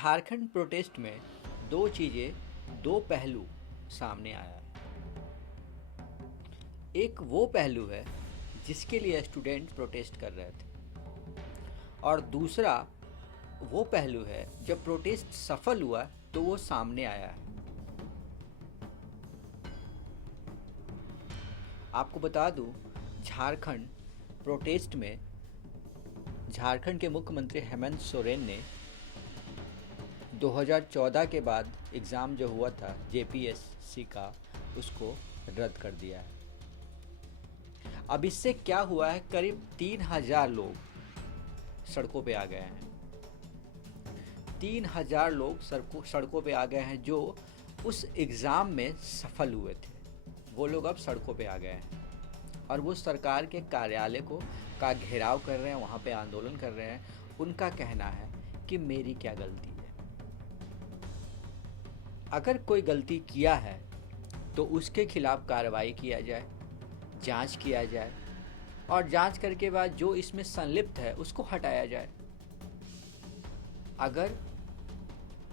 Jharkhand protest में दो चीज़ें, दो पहलू सामने आया है। एक वो पहलू है जिसके लिए स्टूडेंट प्रोटेस्ट कर रहे थे, और दूसरा वो पहलू है जब प्रोटेस्ट सफल हुआ तो वो सामने आया है। आपको बता दूं, झारखंड प्रोटेस्ट में झारखंड के मुख्यमंत्री हेमंत सोरेन ने 2014 के बाद एग्ज़ाम जो हुआ था जेपीएससी का, उसको रद्द कर दिया है। अब इससे क्या हुआ है, करीब 3000 लोग सड़कों पे आ गए हैं। 3000 लोग सड़कों पे आ गए हैं जो उस एग्ज़ाम में सफल हुए थे। वो लोग अब सड़कों पे आ गए हैं और वो सरकार के कार्यालय का घेराव कर रहे हैं, वहाँ पे आंदोलन कर रहे हैं। उनका कहना है कि मेरी क्या गलती है। अगर कोई गलती किया है तो उसके खिलाफ कार्रवाई किया जाए, जांच किया जाए, और जांच करके बाद जो इसमें संलिप्त है उसको हटाया जाए। अगर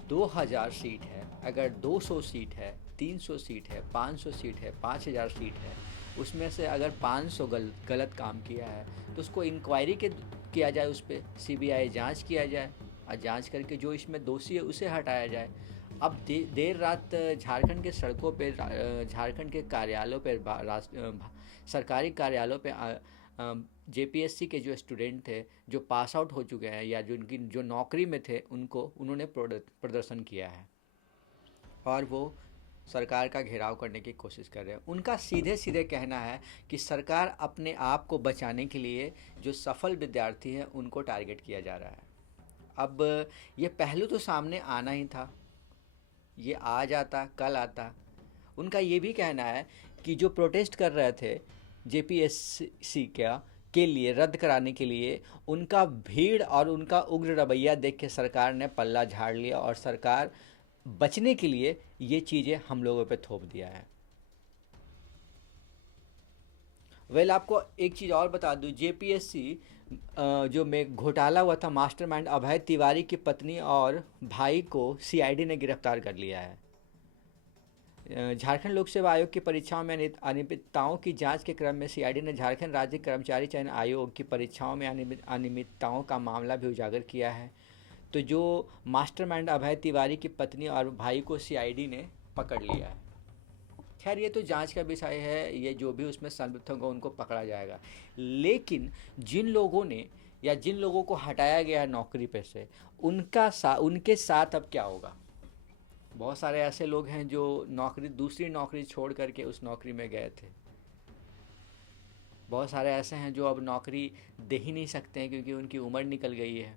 2000 सीट है, अगर 200 सीट है, 300 सीट है, 500 सीट है, 5000 सीट है, उसमें से अगर 500 गलत काम किया है तो उसको इंक्वायरी किया जाए, उस पर सीबीआई जांच किया जाए, और जांच करके जो इसमें दोषी है उसे हटाया जाए। अब देर रात झारखंड के सड़कों पे, झारखंड के कार्यालयों पे, सरकारी कार्यालयों पे जेपीएससी के जो स्टूडेंट थे, जो पास आउट हो चुके हैं या जो नौकरी में थे, उन्होंने प्रदर्शन किया है और वो सरकार का घेराव करने की कोशिश कर रहे हैं। उनका सीधे सीधे कहना है कि सरकार अपने आप को बचाने के लिए जो सफल विद्यार्थी हैं उनको टारगेट किया जा रहा है। अब ये पहलू तो सामने आना ही था, ये आ जाता, कल आता। उनका ये भी कहना है कि जो प्रोटेस्ट कर रहे थे जेपीएससी के लिए रद्द कराने के लिए, उनका भीड़ और उनका उग्र रवैया देख के सरकार ने पल्ला झाड़ लिया और सरकार बचने के लिए ये चीज़ें हम लोगों पे थोप दिया है। आपको एक चीज़ और बता दूं, जेपीएससी जो में घोटाला हुआ था, मास्टरमाइंड अभय तिवारी की पत्नी और भाई को सीआईडी ने गिरफ्तार कर लिया है। झारखंड लोक सेवा आयोग की परीक्षाओं में अनियमितताओं की जांच के क्रम में सीआईडी ने झारखंड राज्य कर्मचारी चयन आयोग की परीक्षाओं में अनियमितताओं का मामला भी उजागर किया है। तो जो मास्टरमाइंड अभय तिवारी की पत्नी और भाई को सीआईडी ने पकड़ लिया है। खैर, ये तो जांच का विषय है, ये जो भी उसमें संलिप्त होगा उनको पकड़ा जाएगा। लेकिन जिन लोगों ने या जिन लोगों को हटाया गया है नौकरी पे से, उनके साथ अब क्या होगा। बहुत सारे ऐसे लोग हैं जो दूसरी नौकरी छोड़ करके उस नौकरी में गए थे। बहुत सारे ऐसे हैं जो अब नौकरी दे ही नहीं सकते हैं क्योंकि उनकी उम्र निकल गई है।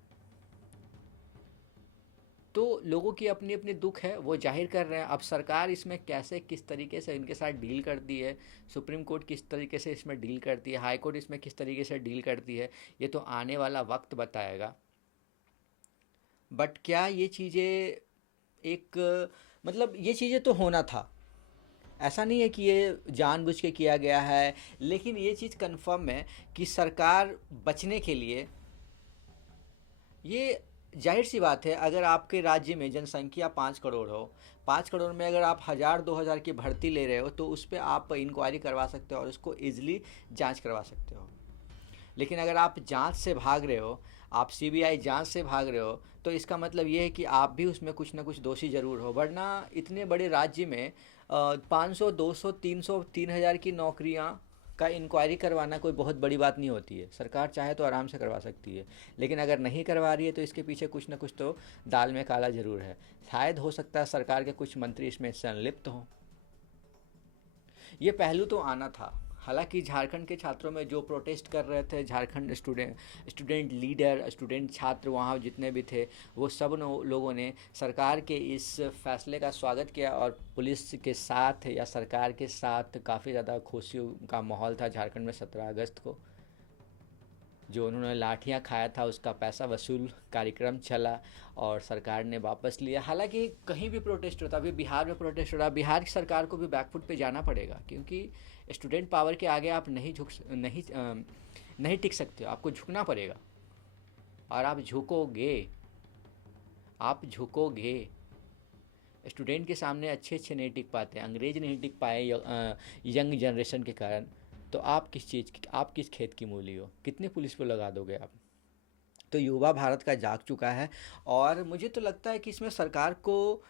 तो लोगों की अपनी अपनी दुख है, वो जाहिर कर रहे हैं। अब सरकार इसमें कैसे, किस तरीके से इनके साथ डील करती है, सुप्रीम कोर्ट किस तरीके से इसमें डील करती है, हाई कोर्ट इसमें किस तरीके से डील करती है, ये तो आने वाला वक्त बताएगा। बट क्या ये चीज़ें ये चीज़ें तो होना था, ऐसा नहीं है कि ये जानबूझ के किया गया है। लेकिन ये चीज़ कंफर्म है कि सरकार बचने के लिए, ये जाहिर सी बात है, अगर आपके राज्य में जनसंख्या 5 करोड़ हो, 5 करोड़ में अगर आप 1000-2000 की भर्ती ले रहे हो तो उस पर आप इंक्वायरी करवा सकते हो और उसको ईजिली जांच करवा सकते हो। लेकिन अगर आप जांच से भाग रहे हो, आप सीबीआई जांच से भाग रहे हो, तो इसका मतलब ये है कि आप भी उसमें कुछ ना कुछ दोषी ज़रूर हो। वरना इतने बड़े राज्य में 500, 200, 300, 3000 की नौकरियां का इंक्वायरी करवाना कोई बहुत बड़ी बात नहीं होती है। सरकार चाहे तो आराम से करवा सकती है, लेकिन अगर नहीं करवा रही है तो इसके पीछे कुछ ना कुछ तो दाल में काला ज़रूर है। शायद हो सकता है सरकार के कुछ मंत्री इसमें संलिप्त हों। ये पहलू तो आना था। हालांकि झारखंड के छात्रों में जो प्रोटेस्ट कर रहे थे, झारखंड स्टूडेंट लीडर, स्टूडेंट छात्र वहाँ जितने भी थे, वो सब लोगों ने सरकार के इस फैसले का स्वागत किया और पुलिस के साथ या सरकार के साथ काफ़ी ज़्यादा खुशी का माहौल था। झारखंड में 17 अगस्त को जो उन्होंने लाठियां खाया था उसका पैसा वसूल कार्यक्रम चला और सरकार ने वापस लिया। हालांकि कहीं भी प्रोटेस्ट होता, अभी बिहार में प्रोटेस्ट हो रहा, बिहार की सरकार को भी बैकफुट पे जाना पड़ेगा क्योंकि स्टूडेंट पावर के आगे आप नहीं टिक सकते हो, आपको झुकना पड़ेगा। और आप झुकोगे, आप झुकोगे। स्टूडेंट के सामने अच्छे अच्छे नहीं टिक पाते, अंग्रेज नहीं टिक पाए यंग जनरेशन के कारण, तो आप किस चीज़ की, आप किस खेत की मूली हो, कितने पुलिस पे लगा दोगे आप। तो युवा भारत का जाग चुका है। और मुझे तो लगता है कि इसमें सरकार को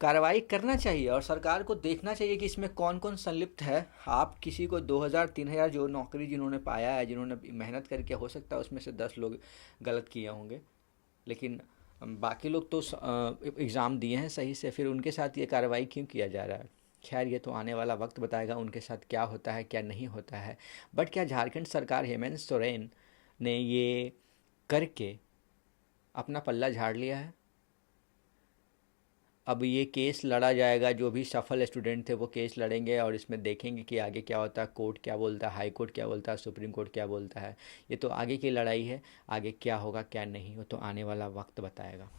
कार्रवाई करना चाहिए और सरकार को देखना चाहिए कि इसमें कौन कौन संलिप्त है। आप किसी को 2000 3000 जो नौकरी जिन्होंने पाया है, जिन्होंने मेहनत करके, हो सकता है उसमें से 10 लोग गलत किए होंगे, लेकिन बाकी लोग तो एग्ज़ाम दिए हैं सही से, फिर उनके साथ ये कार्रवाई क्यों किया जा रहा है। खैर ये तो आने वाला वक्त बताएगा उनके साथ क्या होता है क्या नहीं होता है। बट क्या झारखंड सरकार, हेमंत सोरेन ने ये करके अपना पल्ला झाड़ लिया है? अब ये केस लड़ा जाएगा, जो भी सफल स्टूडेंट थे वो केस लड़ेंगे और इसमें देखेंगे कि आगे क्या होता है, कोर्ट क्या बोलता है, हाई कोर्ट क्या बोलता है, सुप्रीम कोर्ट क्या बोलता है। ये तो आगे की लड़ाई है, आगे क्या होगा क्या नहीं हो तो आने वाला वक्त बताएगा।